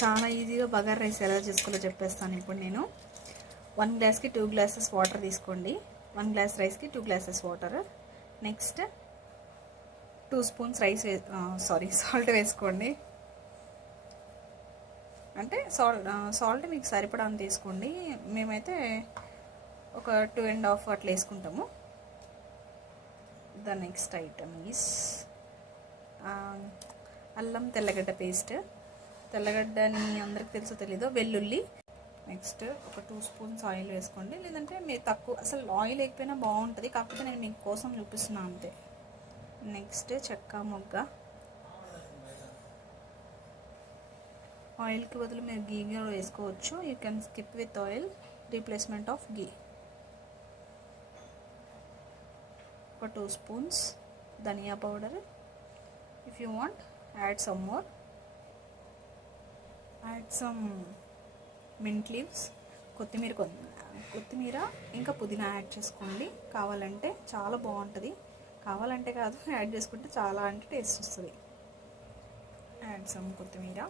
చాలా ఈజీగా బగారా రైస్ ఎలా చేసుకోవాలో చెప్పేస్తాను ఇప్పుడు నేను. 1 గ్లాస్కి 2 గ్లాసెస్ వాటర్ తీసుకోండి. 1 గ్లాస్ రైస్కి 2 glasses water. Next 2 spoons salt వేసుకోండి. అంటే సాల్ట్ మీకు సరిపడా తీసుకోండి. మేమైతే ఒక 2.5 అట్లా వేసుకుంటాము. ద నెక్స్ట్ ఐటమ్ ఈస్ అల్లం తెల్లగడ్డ పేస్ట్. తెల్లగడ్డని అందరికి తెలుసో తెలీదో, వెల్లుల్లి. నెక్స్ట్ ఒక 2 స్పూన్స్ ఆయిల్ వేసుకోండి. లేదంటే మీరు తక్కువ, అసలు ఆయిల్ లేకపోయినా బాగుంటుంది, కాకపోతే నేను మీకోసం చూపిస్తున్నాను అంతే. నెక్స్ట్ చెక్క మొగ్గ. ఆయిల్కి బదులు మీరు గీ కూడా వేసుకోవచ్చు. You can skip with oil, replacement of ghee. ఒక 2 spoons dhania powder. If you want add some more, add some mint leaves. కొత్తిమీర ఇంకా పుదీనా యాడ్ చేసుకోండి కావాలంటే. చాలా బాగుంటుంది. కావాలంటే కాదు, యాడ్ చేసుకుంటే చాలా అంటే టేస్ట్ వస్తుంది. యాడ్ సమ్ కొత్తిమీర.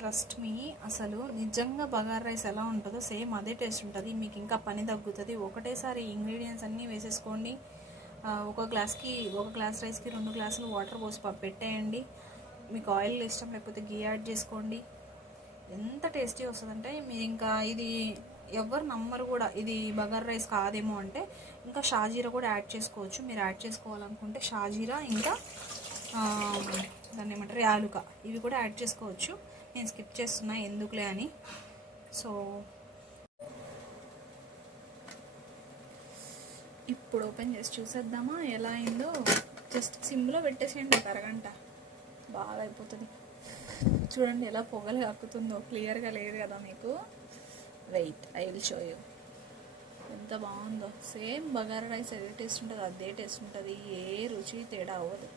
ట్రస్ట్ మీ, అసలు నిజంగా బగారా రైస్ ఎలా ఉంటుందో సేమ్ అదే టేస్ట్ ఉంటుంది. మీకు ఇంకా పని తగ్గుతుంది. ఒకటేసారి ఇంగ్రీడియంట్స్ అన్నీ వేసేసుకోండి. ఒక గ్లాస్ రైస్కి 2 గ్లాసులు వాటర్ పోసి పెట్టేయండి. మీకు ఆయిల్ ఇష్టం లేకపోతే గీ యాడ్ చేసుకోండి. ఎంత టేస్టీ వస్తుందంటే మీరు ఇంకా ఇది ఎవరు నమ్మరు కూడా, ఇది బగారా రైస్ కాదేమో అంటే. ఇంకా షాజీరా కూడా యాడ్ చేసుకోవచ్చు. మీరు యాడ్ చేసుకోవాలనుకుంటే షాజీరా, ఇంకా దాన్ని ఏమంటారు, యాలుక, ఇవి కూడా యాడ్ చేసుకోవచ్చు. నేను స్కిప్ చేస్తున్నా ఎందుకులే అని. సో ఇప్పుడు ఓపెన్ చేసి చూసేద్దామా ఎలా అయిందో. జస్ట్ సిమ్లో పెట్టేసేయండి, ఒక అరగంట బాగా అయిపోతుంది. చూడండి ఎలా పొగలు కక్కుతుందో. క్లియర్గా లేదు కదా మీకు. Wait, I will show you. ఎంత బాగుందో. సేమ్ బగారా రైస్ ఏ టేస్ట్ ఉంటుందో అదే టేస్ట్ ఉంటుంది. ఏ రుచి తేడా అవ్వదు.